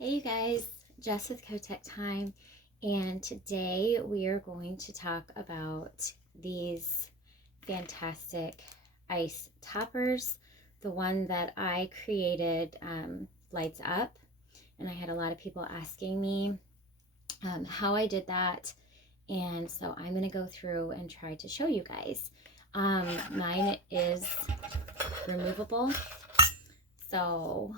Hey you guys, Jess with Kotek Time, and today we are going to talk about these fantastic ice toppers. The one that I created lights up, and I had a lot of people asking me how I did that, and so I'm going to go through and try to show you guys. Mine is removable, so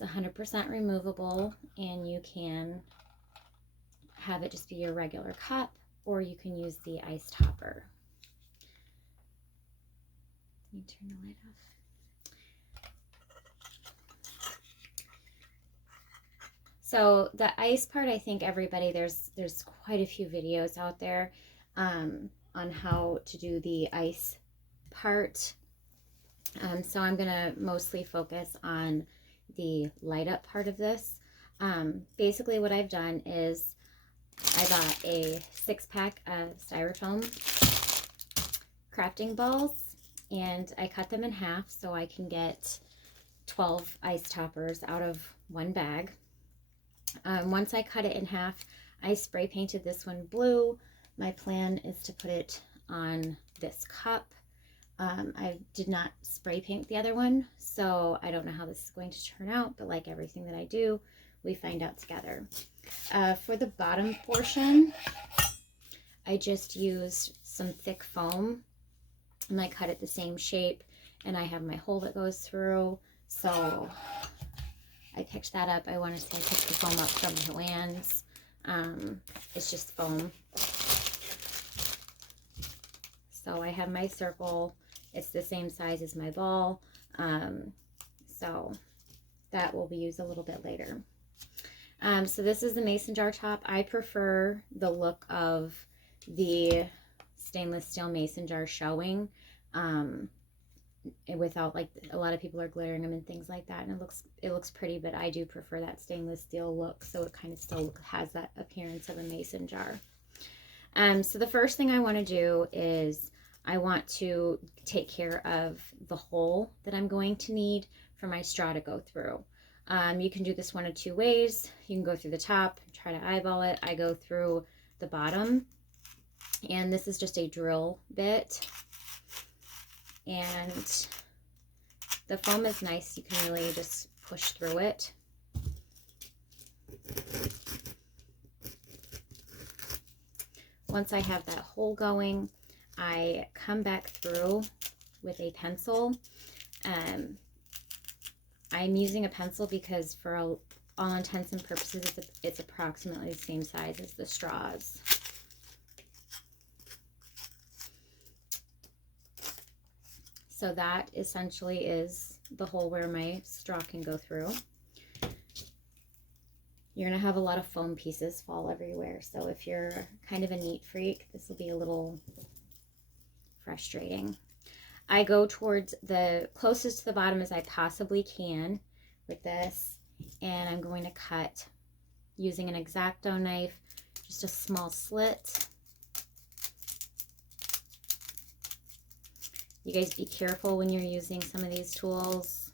it's 100% removable, and you can have it just be your regular cup, or you can use the ice topper. Let me turn the light off. So the ice part, I think everybody, there's quite a few videos out there on how to do the ice part. So I'm gonna mostly focus on the light up part of this. Basically what I've done is I bought a 6-pack of styrofoam crafting balls, and I cut them in half so I can get 12 ice toppers out of one bag. Once I cut it in half, I spray painted this one blue. My plan is to put it on this cup. I did not spray paint the other one, so I don't know how this is going to turn out, but like everything that I do, we find out together. For the bottom portion, I just used some thick foam, and I cut it the same shape, and I have my hole that goes through, so I picked that up. I want to say I picked the foam up from Joann's. It's just foam. So I have my circle. It's the same size as my ball. So that will be used a little bit later. So this is the mason jar top. I prefer the look of the stainless steel mason jar showing, without, like, a lot of people are glittering them and things like that, and it looks pretty, but I do prefer that stainless steel look, so it kind of still has that appearance of a mason jar. So the first thing I want to do is I want to take care of the hole that I'm going to need for my straw to go through. You can do this one of two ways. You can go through the top, try to eyeball it. I go through the bottom, and this is just a drill bit, and the foam is nice. You can really just push through it. Once I have that hole going, I come back through with a pencil. I'm using a pencil because for all intents and purposes, it's approximately the same size as the straws. So that essentially is the hole where my straw can go through. You're going to have a lot of foam pieces fall everywhere, so if you're kind of a neat freak, this will be a little frustrating. I go towards the closest to the bottom as I possibly can with this, and I'm going to cut using an X-Acto knife, just a small slit. You guys be careful when you're using some of these tools.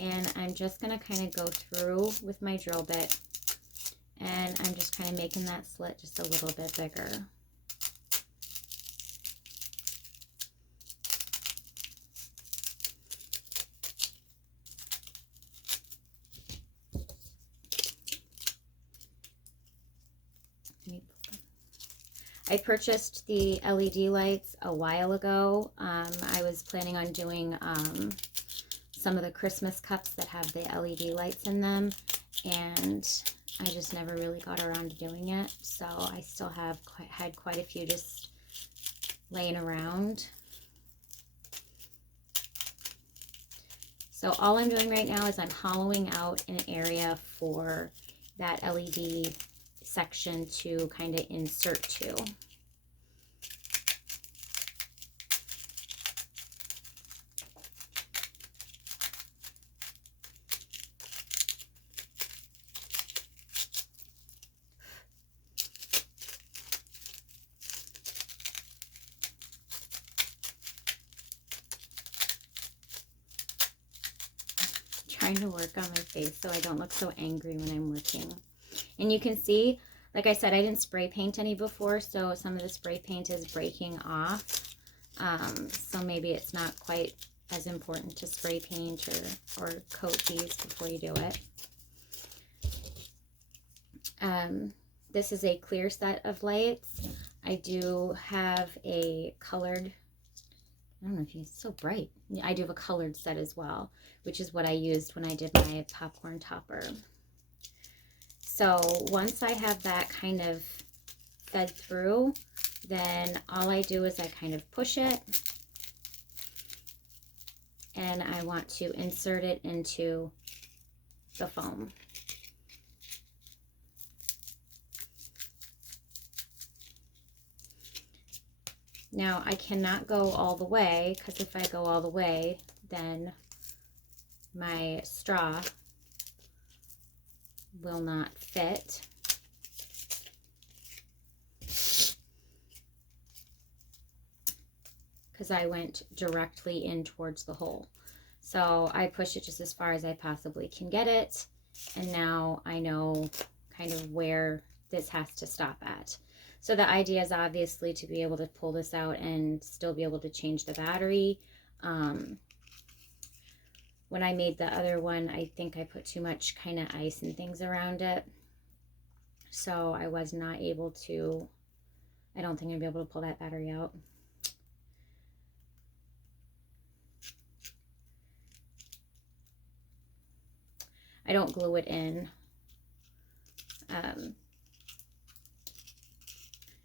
And I'm just going to kind of go through with my drill bit, and I'm just kind of making that slit just a little bit bigger. I purchased the LED lights a while ago. I was planning on doing some of the Christmas cups that have the LED lights in them, and I just never really got around to doing it. So I still have had quite a few just laying around. So all I'm doing right now is I'm hollowing out an area for that LED section to kind of insert to. trying to work on my face so I don't look so angry when I'm working. And you can see, like I said, I didn't spray paint any before, so some of the spray paint is breaking off. So maybe it's not quite as important to spray paint or coat these before you do it. This is a clear set of lights. I do have a colored, I don't know if it's so bright. I do have a colored set as well, which is what I used when I did my popcorn topper. So once I have that kind of fed through, then all I do is I kind of push it, and I want to insert it into the foam. Now I cannot go all the way, because if I go all the way, then my straw will not fit. Because I went directly in towards the hole. So I push it just as far as I possibly can get it. And now I know kind of where this has to stop at. So the idea is obviously to be able to pull this out and still be able to change the battery. When I made the other one, I think I put too much kind of ice and things around it. So I was not able to, I don't think I'd be able to pull that battery out. I don't glue it in.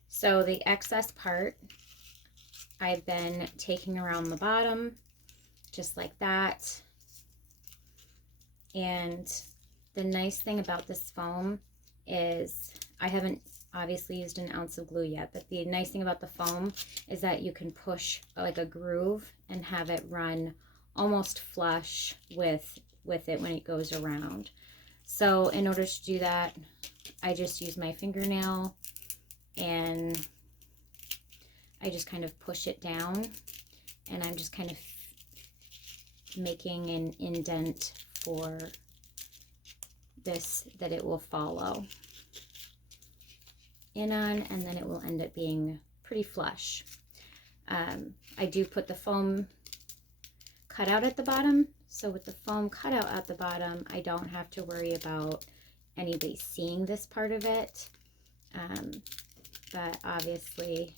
So the excess part, I've been taking around the bottom, just like that. And the nice thing about this foam is, I haven't obviously used an ounce of glue yet, but the nice thing about the foam is that you can push like a groove and have it run almost flush with it when it goes around. So in order to do that, I just use my fingernail and I just kind of push it down, and I'm just kind of making an indent for this that it will follow in on, and then it will end up being pretty flush. I do put the foam cutout at the bottom, so with the foam cutout at the bottom, I don't have to worry about anybody seeing this part of it. But obviously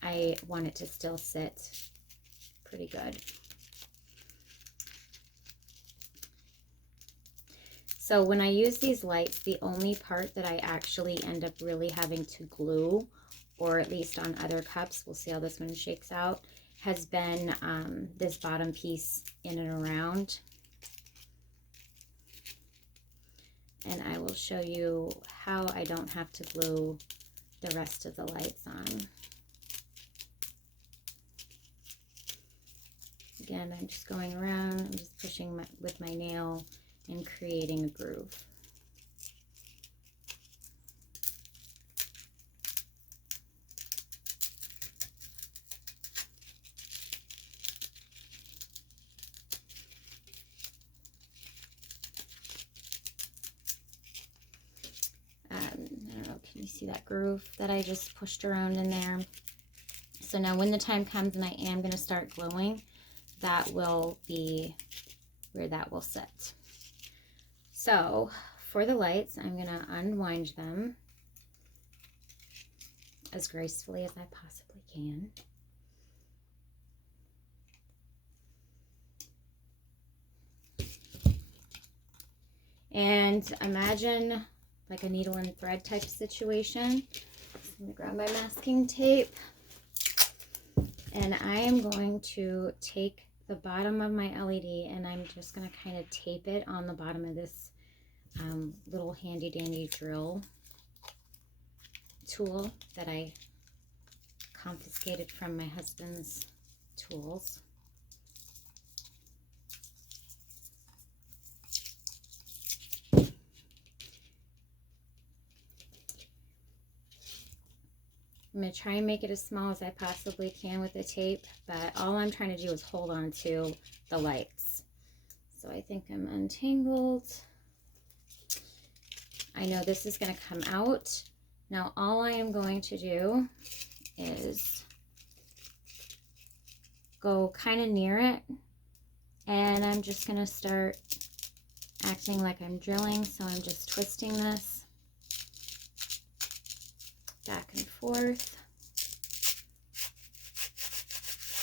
I want it to still sit pretty good. So when I use these lights, the only part that I actually end up really having to glue, or at least on other cups, we'll see how this one shakes out, has been this bottom piece in and around. And I will show you how I don't have to glue the rest of the lights on. Again, I'm just going around, I'm just pushing with my nail and creating a groove. I don't know, can you see that groove that I just pushed around in there? So now when the time comes and I am going to start gluing, that will be where that will sit. So for the lights, I'm going to unwind them as gracefully as I possibly can. And imagine like a needle and thread type of situation. I'm going to grab my masking tape, and I am going to take the bottom of my LED and I'm just going to kind of tape it on the bottom of this little handy dandy drill tool that I confiscated from my husband's tools. I'm going to try and make it as small as I possibly can with the tape, but all I'm trying to do is hold on to the lights. So I think I'm untangled. I know this is going to come out. Now all I am going to do is go kind of near it, and I'm just going to start acting like I'm drilling. So I'm just twisting this back and forth.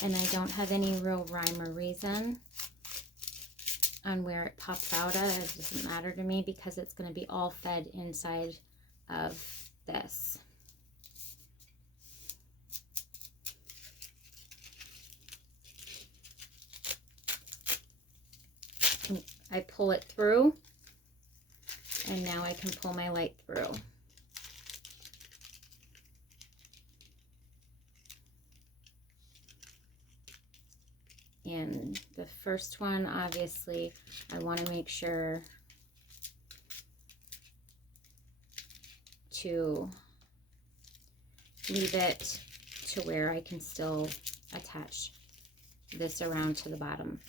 And I don't have any real rhyme or reason on where it pops out at. It doesn't matter to me because it's going to be all fed inside of this. I pull it through, and now I can pull my light through. And the first one, obviously, I want to make sure to leave it to where I can still attach this around to the bottom.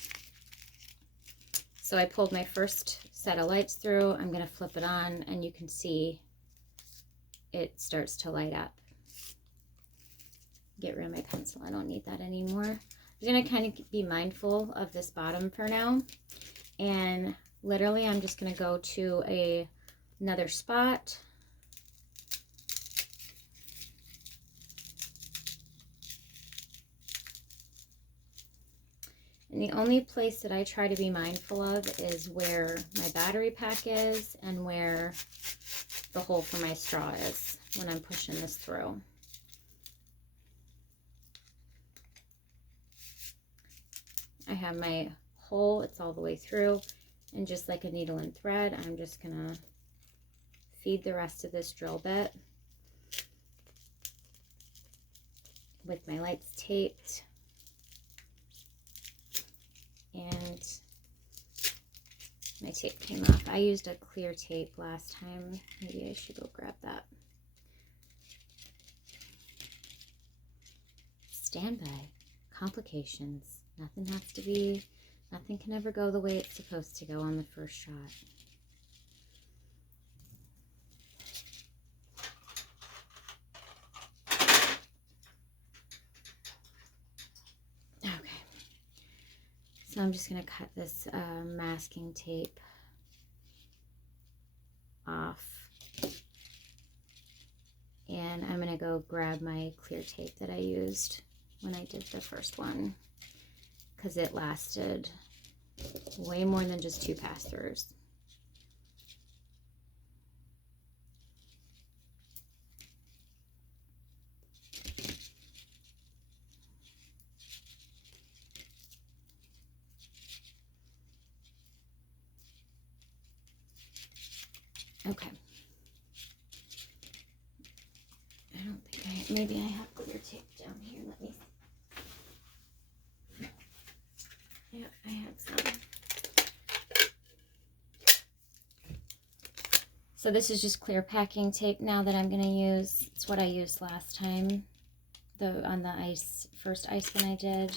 So I pulled my first set of lights through. I'm going to flip it on, and you can see it starts to light up. Get rid of my pencil. I don't need that anymore. I'm going to kind of be mindful of this bottom for now. And literally, I'm just going to go to another spot. And the only place that I try to be mindful of is where my battery pack is and where the hole for my straw is when I'm pushing this through. I have my hole, it's all the way through, and just like a needle and thread, I'm just gonna feed the rest of this drill bit with my lights taped. And my tape came off. I used a clear tape last time. Maybe I should go grab that. Standby. Complications. Nothing can ever go the way it's supposed to go on the first shot. So I'm just going to cut this masking tape off, and I'm going to go grab my clear tape that I used when I did the first one, because it lasted way more than just 2 pass-throughs. Okay. I don't think maybe I have clear tape down here. Let me. Yeah, I have some. So this is just clear packing tape now that I'm going to use. It's what I used last time, on the first ice one I did.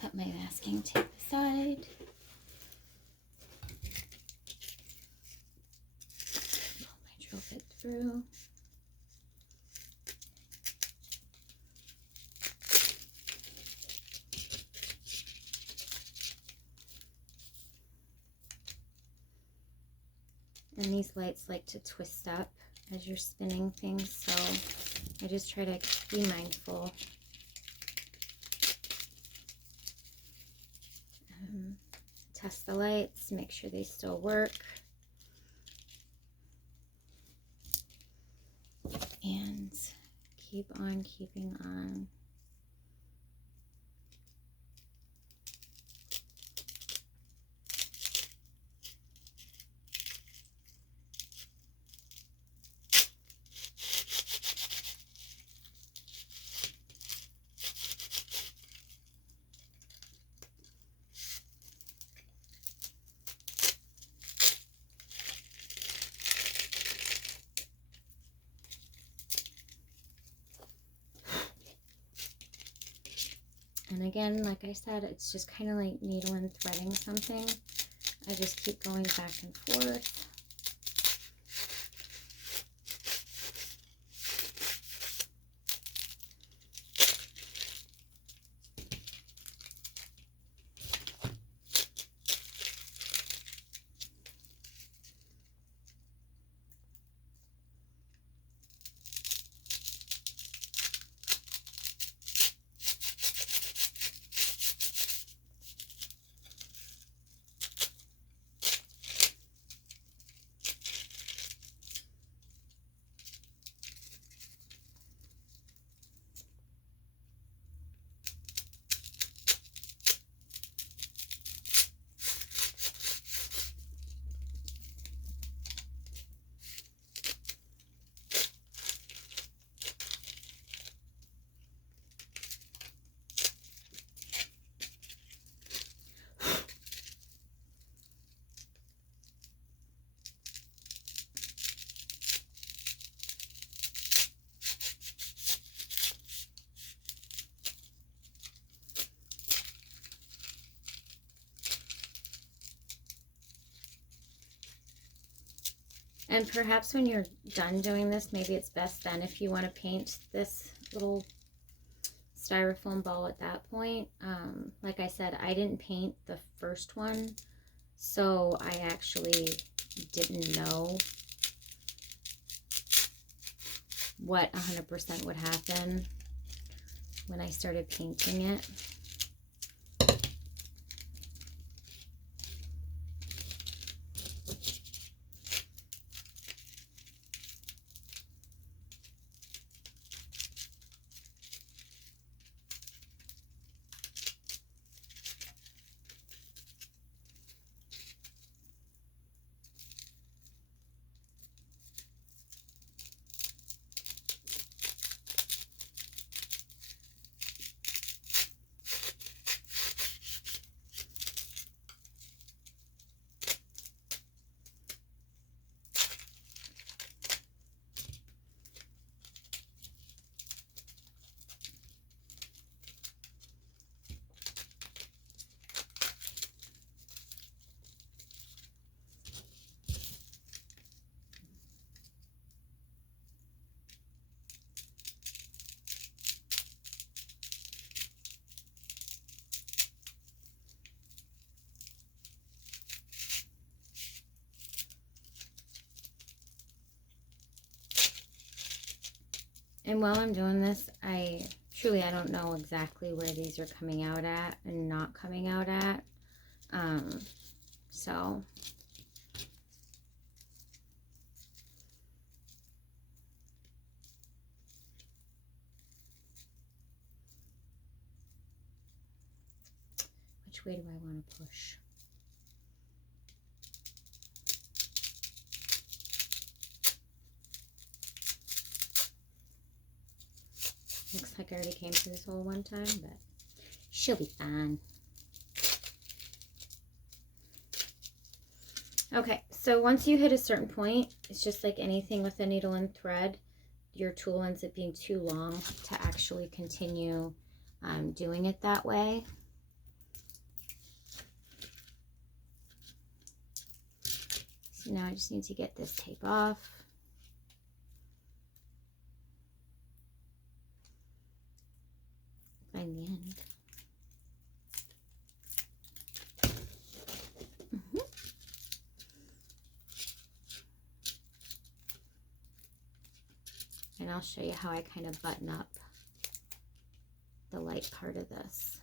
Put my masking tape aside. Pull my drill bit through. And these lights like to twist up as you're spinning things, so I just try to be mindful. Test the lights, make sure they still work. And keep on keeping on. And again, like I said, it's just kind of like needle and threading something. I just keep going back and forth. And perhaps when you're done doing this, maybe it's best then if you want to paint this little styrofoam ball at that point. Like I said, I didn't paint the first one, so I actually didn't know what 100% would happen when I started painting it. And while I'm doing this, I don't know exactly where these are coming out at and not coming out at. So which way do I want to push? Looks like I already came through this hole one time, but she'll be fine. Okay, so once you hit a certain point, it's just like anything with a needle and thread, your tool ends up being too long to actually continue doing it that way. So now I just need to get this tape off. Find the end. And I'll show you how I kind of button up the light part of this.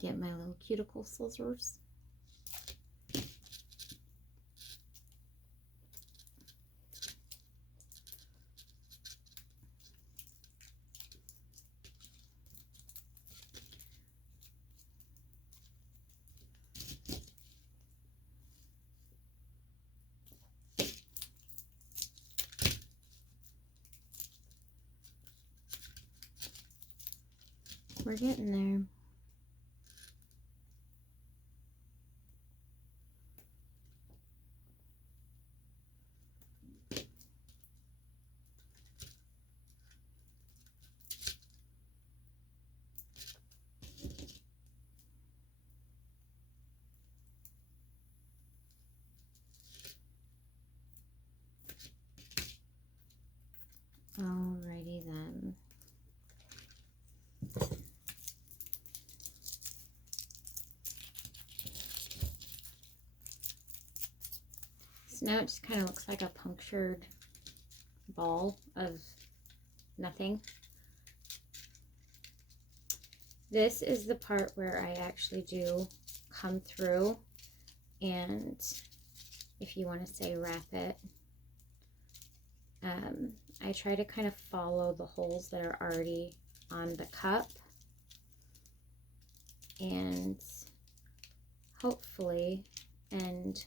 Get my little cuticle scissors. We're getting there. Alrighty then. So now it just kind of looks like a punctured ball of nothing. This is the part where I actually do come through, and if you want to say wrap it, I try to kind of follow the holes that are already on the cup, and hopefully end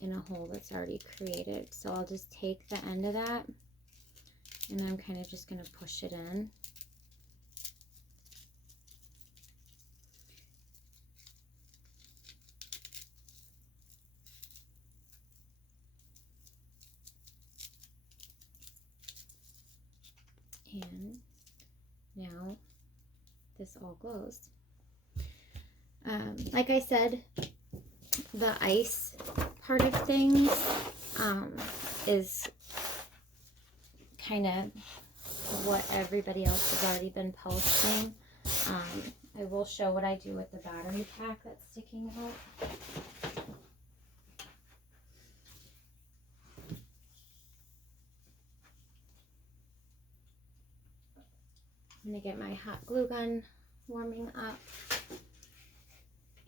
in a hole that's already created. So I'll just take the end of that, and I'm kind of just going to push it in. And now this all glows. Like I said, the ice part of things is kind of what everybody else has already been posting. I will show what I do with the battery pack that's sticking out. I'm going to get my hot glue gun warming up.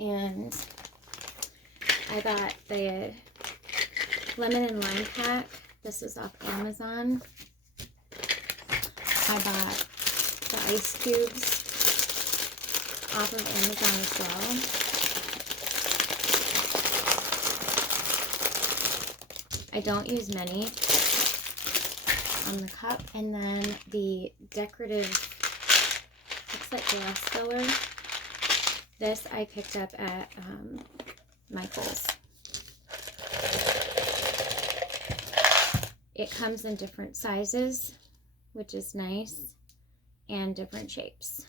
And I got the lemon and lime pack. This is off Amazon. I bought the ice cubes off of Amazon as well. I don't use many on the cup. And then the decorative, looks like glass filler. This I picked up at Michael's. It comes in different sizes, which is nice, and different shapes.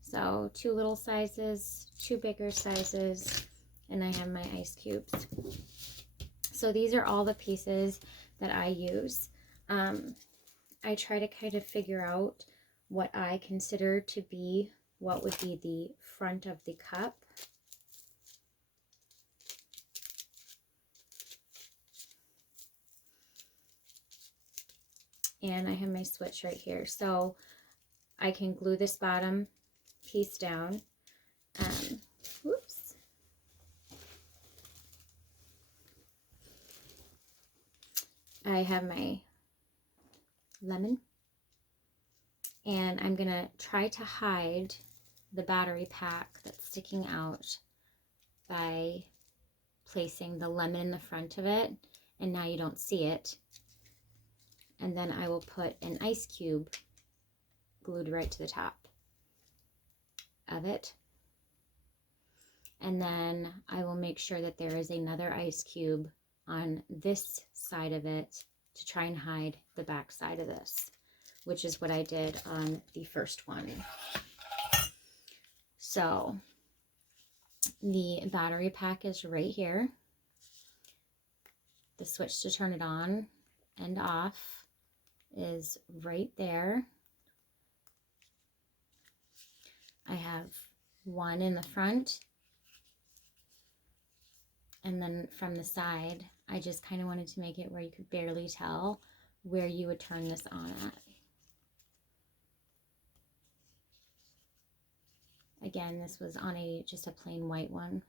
So 2 little sizes, 2 bigger sizes, and I have my ice cubes. So these are all the pieces that I use. I try to kind of figure out what I consider to be what would be the front of the cup. And I have my switch right here. So I can glue this bottom piece down. Whoops. I have my lemon. And I'm going to try to hide the battery pack that's sticking out by placing the lemon in the front of it, and now you don't see it. And then I will put an ice cube glued right to the top of it, and then I will make sure that there is another ice cube on this side of it to try and hide the back side of this, which is what I did on the first one. So the battery pack is right here. The switch to turn it on and off is right there. I have one in the front, and then from the side, I just kind of wanted to make it where you could barely tell where you would turn this on at. Again, this was on just a plain white one.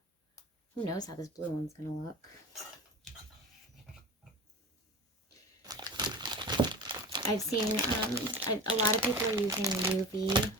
Who knows how this blue one's gonna look. I've seen a lot of people are using UV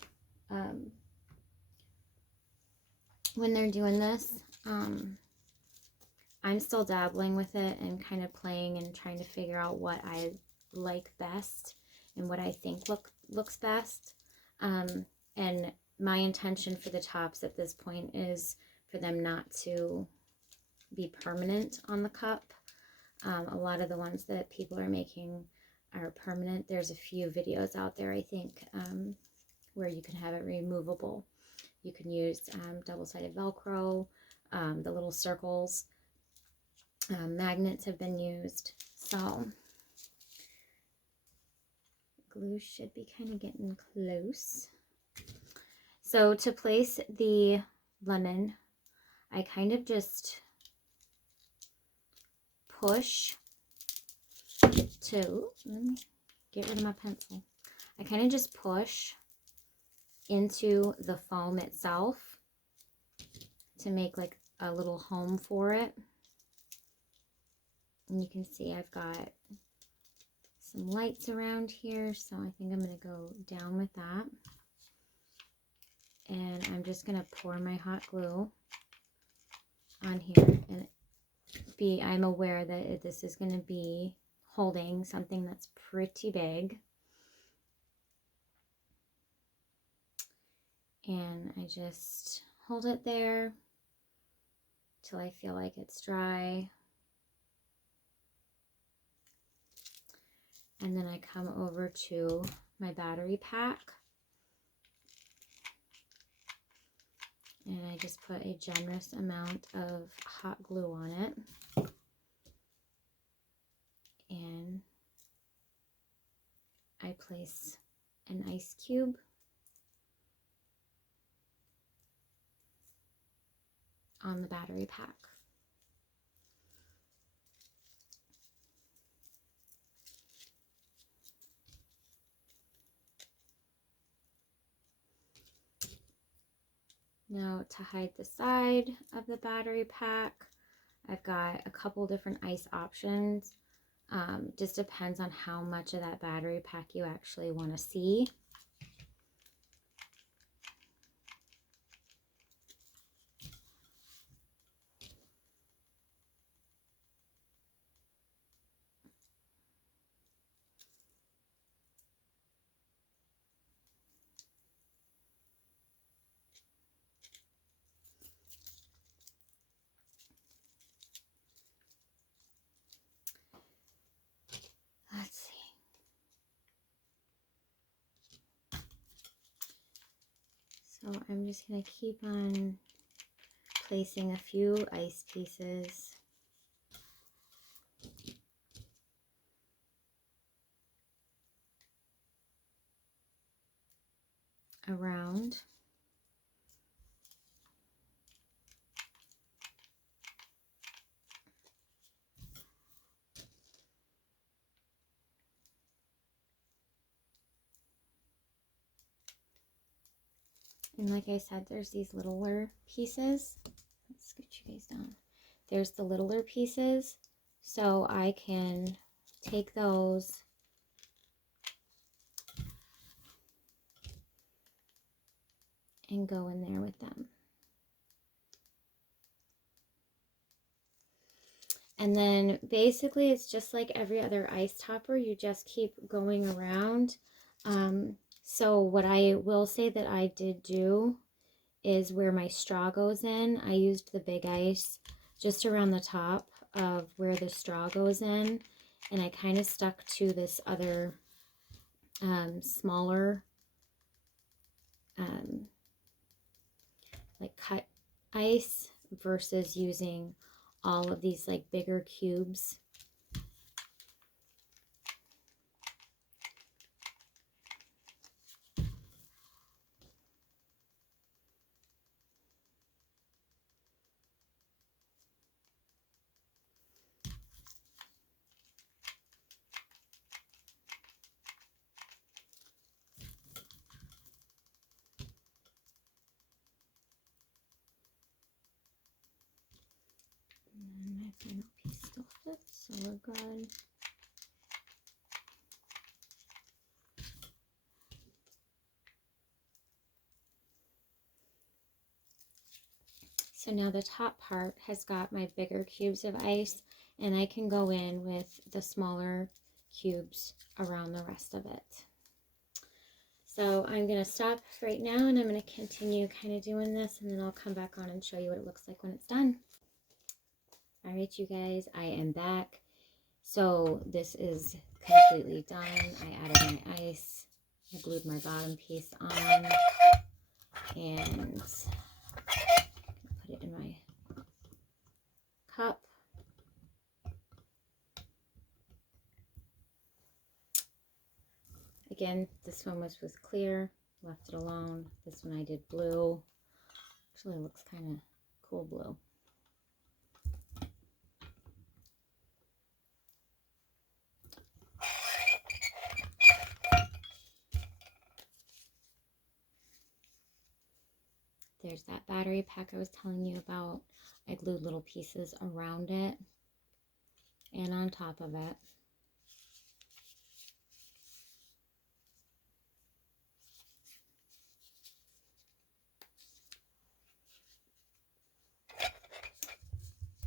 when they're doing this. I'm still dabbling with it and kind of playing and trying to figure out what I like best and what I think looks best. And my intention for the tops at this point is for them not to be permanent on the cup. A lot of the ones that people are making are permanent. There's a few videos out there, I think, where you can have it removable. You can use double-sided Velcro, the little circles. Magnets have been used. So glue should be kind of getting close. So to place the lemon, I kind of just push to, let me get rid of my pencil. I kind of just push into the foam itself to make like a little home for it. And you can see I've got some lights around here, so I think I'm going to go down with that. And I'm just going to pour my hot glue on here, and I'm aware that this is going to be holding something that's pretty big. And I just hold it there till I feel like it's dry. And then I come over to my battery pack. And I just put a generous amount of hot glue on it. And I place an ice cube on the battery pack. Now to hide the side of the battery pack, I've got a couple different ice options. Just depends on how much of that battery pack you actually want to see. Let's see. So I'm just going to keep on placing a few ice pieces around. And like I said, there's these littler pieces. Let's scoot you guys down. There's the littler pieces, so I can take those and go in there with them. And then basically it's just like every other ice topper. You just keep going around. So what I will say that I did do is where my straw goes in, I used the big ice just around the top of where the straw goes in. And I kind of stuck to this other smaller like cut ice versus using all of these like bigger cubes. And my final piece still fits, so we're good. So now the top part has got my bigger cubes of ice, and I can go in with the smaller cubes around the rest of it. So I'm going to stop right now, and I'm going to continue kind of doing this, and then I'll come back on and show you what it looks like when it's done. All right, you guys, I am back. So this is completely done. I added my ice, I glued my bottom piece on, and put it in my cup. again, this one was with clear, left it alone. This one I did blue. Actually, it looks kind of cool blue. There's that battery pack I was telling you about. I glued little pieces around it and on top of it.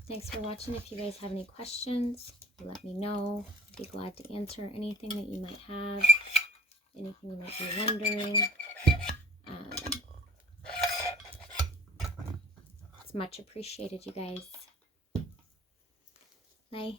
Thanks for watching. If you guys have any questions, let me know. I'd be glad to answer anything that you might have, anything you might be wondering. It's much appreciated, you guys. Bye.